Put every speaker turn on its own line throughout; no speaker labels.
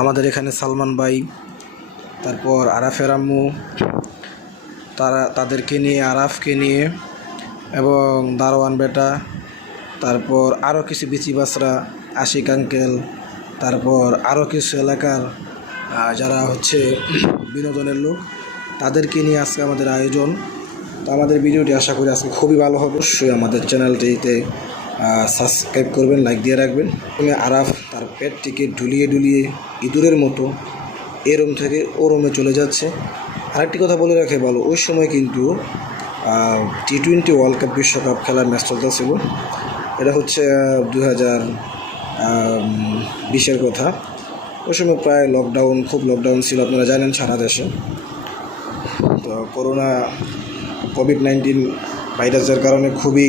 আমাদের এখানে সালমান ভাই, তারপর আরাফের আম্মু, তারা, তাদেরকে নিয়ে, আরাফকে নিয়ে, এবং দারোয়ান বেটা, তারপর আরও কিছু বিচি বাসরা আশিক আঙ্কেল, তারপর আরও কিছু এলাকার যারা হচ্ছে বিনোদনের লোক, তাদেরকে নিয়ে আজকে আমাদের আয়োজন। তো আমাদের ভিডিওটি আশা করি আজকে খুবই ভালো হবে। অবশ্যই আমাদের চ্যানেলটিতে সাবস্ক্রাইব করবেন লাইক দিয়ে রাখবেন। প্রথমে আরাফ তার পেটটিকে ঢুলিয়ে ঢুলিয়ে ইঁদুরের মতো এ রুম থেকে ও রুমে চলে যাচ্ছে। আরেকটি কথা বলে রাখে ভালো ওই সময় কিন্তু টি টোয়েন্টি ওয়ার্ল্ড কাপ বিশ্বকাপ খেলার ম্যাচ চলতেছিল এটা হচ্ছে দুই হাজার বিশের কথা। ওই সময় প্রায় লকডাউন খুব লকডাউন ছিল, আপনারা জানেন সারা দেশে। তো করোনা কোভিড নাইন্টিন ভাইরাসের কারণে খুবই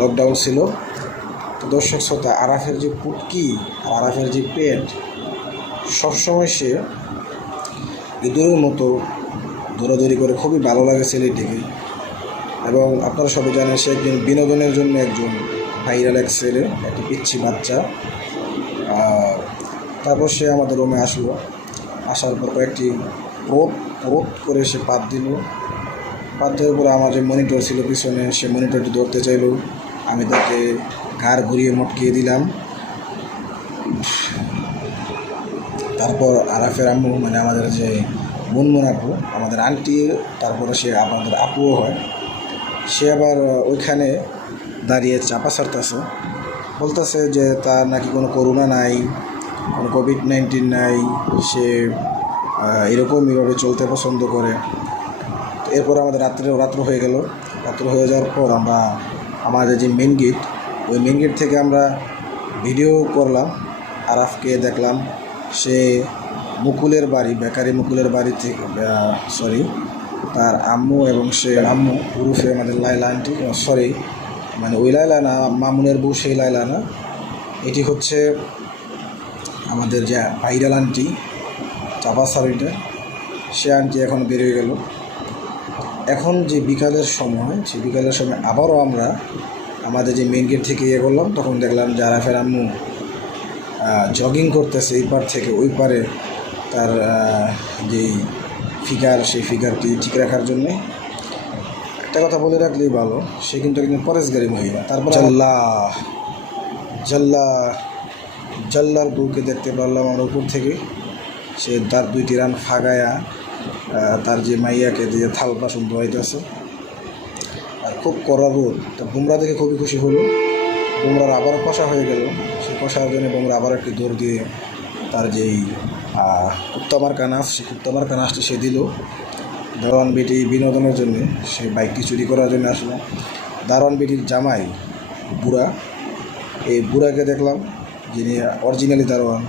লকডাউন ছিল। তো দর্শক শ্রোতা, আরাফের যে পুটকি আর আরাফের যে পেট, সবসময় সে ইঁদুরের মতো দৌড়াদৌড়ি করে। খুবই ভালো লাগে ছেলেটিকে। এবং আপনারা সবাই জানেন, সে একজন বিনোদনের জন্য একজন ভাইরাল এক ছেলে, একটি পিচ্ছি বাচ্চা। তারপর সে আমাদের রুমে আসলো। আসার পর কয়েকটি প্রোপ প্রোপ করে সে পাত দিল। পাত দেওয়ার পরে আমার যে মনিটর ছিল, পিছনে সে মনিটরটি ধরতে চাইলো। আমি তাকে ঘাড় ঘুরিয়ে মটকিয়ে দিলাম। তারপর আরাফের আম্মু মানে আমাদের যে মুনমুন আপু, আমাদের আন্টি, তারপরে সে আমাদের আপুও হয়। সে আবার ওইখানে দাঁড়িয়ে চাপা সারতেছে। বলতেছে যে তার নাকি কোনো করোনা নাই, কোনো কোভিড নাইন্টিন নাই, সে এরকম এভাবে চলতে পছন্দ করে। এরপর আমাদের রাত্রে, রাত্র হয়ে গেল। রাত্র হয়ে যাওয়ার পর আমরা আমাদের যে মেন গেট ওই মেন গেট থেকে আমরা ভিডিও করলাম, আরাফকে দেখলাম, সে মুকুলের বাড়ি, বেকারি মুকুলের বাড়ি থেকে সরি তার আম্মু এবং সে আম্মু উরুফে আমাদের লাইলা আন্টি সরি মানে ওই লাইলা না, মামুনের বউ সেই লাইলা না, এটি হচ্ছে আমাদের যে ভাইরাল আন্টি চাপা সারিটা সে আন্টি এখন বেরিয়ে গেল। এখন যে বিকালের সময় সেই বিকালের সময় আবারও আমরা আমাদের যে মেন গেট থেকে ইয়ে করলাম তখন দেখলাম যে আরাফের আম্মু জগিং করতেছে এই পার থেকে ওই পারে তার যেই ফিগার সেই ফিগারটি ঠিক রাখার জন্যে। একটা কথা বলে রাখলেই ভালো সে কিন্তু একজন পরেশগারী মহিলা। তারপর জাল্লা। জাল্লা জাল্লার বউকে দেখতে পারলাম আমার উপর থেকে। সে তার দুইটি রান ফাগায়া তার যে মাইয়াকে দিয়ে থাল বাসন ধোয়াইতেছে আর খুব কড়া রোদ। তা বুমরা দেখে খুবই খুশি হলো। বুমরার আবার কষা হয়ে গেল। সেই কষার জন্য বুমরা আবার একটি দৌড় দিয়ে তার যেই কুত্তামার কানাস সেই কুত্তামার কানাসটি সে দিল। দারোয়ান বেটি বিনোদনের জন্য, সে বাইকটি চুরি করার জন্য আসলো। দারোয়ান বেটির জামাই বুড়া। এই বুড়াকে দেখলাম যিনি অরিজিনালি দারোয়ান,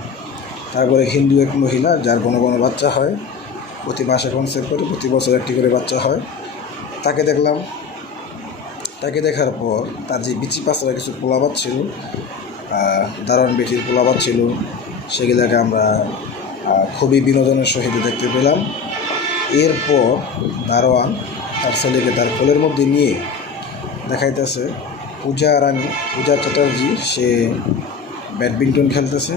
তারপরে হিন্দু এক মহিলা যার কোনো কোনো বাচ্চা হয়। প্রতি মাসে কনসেপ্ট করে প্রতি বছর একটি করে বাচ্চা হয়। তাকে দেখলাম। তাকে দেখার পর তার যে বিচি পাশরা কিছু পোলাবাদ ছিল দারোয়ান বেটির পোলাবাদ ছিল, সেগুলাকে আমরা খুবই বিনোদনের সহিত দেখতে পেলাম। এরপর দারোয়ান তার ছেলেকে তার কোলের মধ্যে নিয়ে দেখাইতেছে। পূজা রানী, পূজা চ্যাটার্জি, সে ব্যাডমিন্টন খেলতেছে।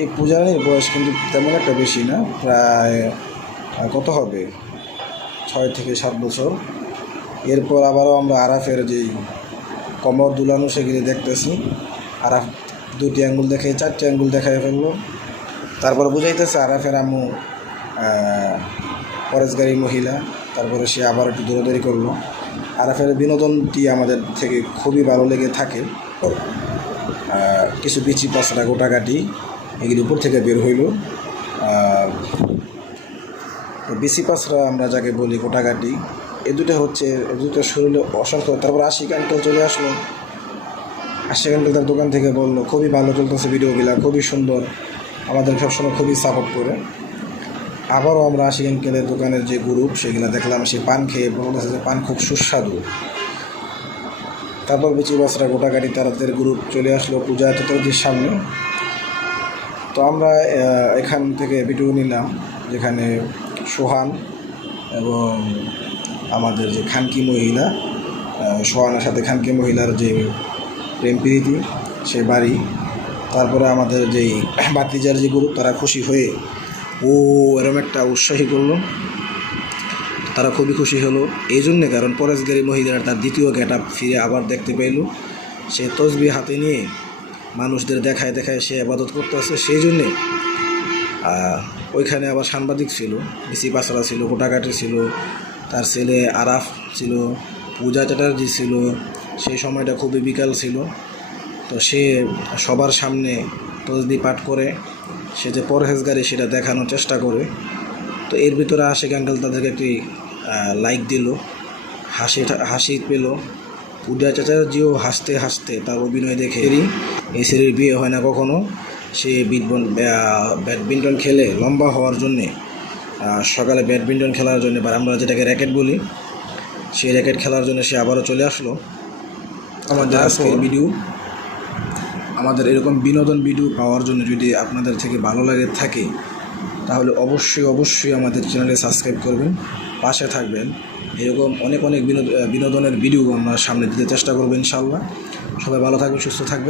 এই পূজা রানীর বয়স কিন্তু তেমন একটা বেশি না, প্রায় কত হবে? ছয় থেকে সাত বছর। এরপর আবারও আমরা আরাফের যেই কমর দুলানো সেগুলি দেখতেছি। আরাফ দুটি আঙ্গুল দেখে চারটি আঙ্গুল দেখাই ফেলল। তারপর বুঝাইতেছে আরাফের আম্মু আহ, পরেশগারী মহিলা। তারপরে সে আবার একটু দৌড়াদৌড়ি করল। আরাফের বিনোদনটি আমাদের থেকে খুবই ভালো লেগে থাকে। কিছু বিচি পাঁচটা গোটাকাটি এগুলি উপর থেকে বের হইল। বিসি পাসরা আমরা যাকে বলি গোটাগাটি এ দুটো হচ্ছে, এ দুটো শরীরে অসংখ্য। তারপর আশিক আঙ্কেল চলে আসলো। আশিক আঙ্কেল তার দোকান থেকে বলল, খুবই ভালো চলতেছে ভিডিওগুলো, খুবই সুন্দর। আমাদের সবসময় খুবই সাপোর্ট করে। আবারও আমরা আশিক আঙ্কেলের দোকানের যে গ্রুপ সেগুলো দেখলাম, সে পান খেয়ে বলতেছে যে পান খুব সুস্বাদু। তারপর বিচি বাসরা গোটাগাটি তাদের গ্রুপ চলে আসলো পূজা চতুর্থীর সামনে। তো আমরা এখান থেকে ভিডিও নিলাম, যেখানে সোহান এবং আমাদের যে খানকি মহিলা সোহানের সাথে খানকি মহিলার যে প্রেম প্রীতি, সে বাড়ি। তারপরে আমাদের যেই বাতিজার যে গ্রুপ তারা খুশি হয়ে ও এরম একটা উৎসাহী করল। তারা খুবই খুশি হলো। এই জন্যে কারণ পরেশগারী মহিলারা তার দ্বিতীয় গেট আপ ফিরে আবার দেখতে পেল সে তসবি হাতে নিয়ে মানুষদের দেখায় দেখায় সে আবাদত করতেছে সেই জন্যে ওইখানে আবার সাংবাদিক ছিল, বিসি পাসরা ছিল কোটাকাটি ছিল, তার ছেলে আরাফ ছিল, পূজা চ্যাটার্জি ছিল, সেই সময়টা খুবই বিকাল ছিল। তো সে সবার সামনে তসবি পাঠ করে, সে যে পরহেজগারি সেটা দেখানোর চেষ্টা করে। তো এর ভিতরে আশেক আঙ্কেল তাদেরকে একটি লাইক দিল, হাসি হাসি পেল। পূজা চ্যাটার্জিও হাসতে হাসতে তার অভিনয় দেখে, এই ছেলের বিয়ে হয় না কখনো। সে বিটবন ব্যাডমিন্টন খেলে লম্বা হওয়ার জন্যে সকালে ব্যাডমিন্টন খেলার জন্য বা আমরা যেটাকে র্যাকেট বলি সেই র্যাকেট খেলার জন্য সে আবারও চলে আসলো। আমাদের আজকের ভিডিও আমাদের এরকম বিনোদন ভিডিও পাওয়ার জন্য যদি আপনাদের থেকে ভালো লাগে থাকে তাহলে অবশ্যই অবশ্যই আমাদের চ্যানেলে সাবস্ক্রাইব করবেন পাশে থাকবেন। এরকম অনেক অনেক বিনোদ- বিনোদনের ভিডিও আমরা সামনে দিতে চেষ্টা করব ইনশাল্লাহ সবাই ভালো থাকবেন সুস্থ থাকবেন।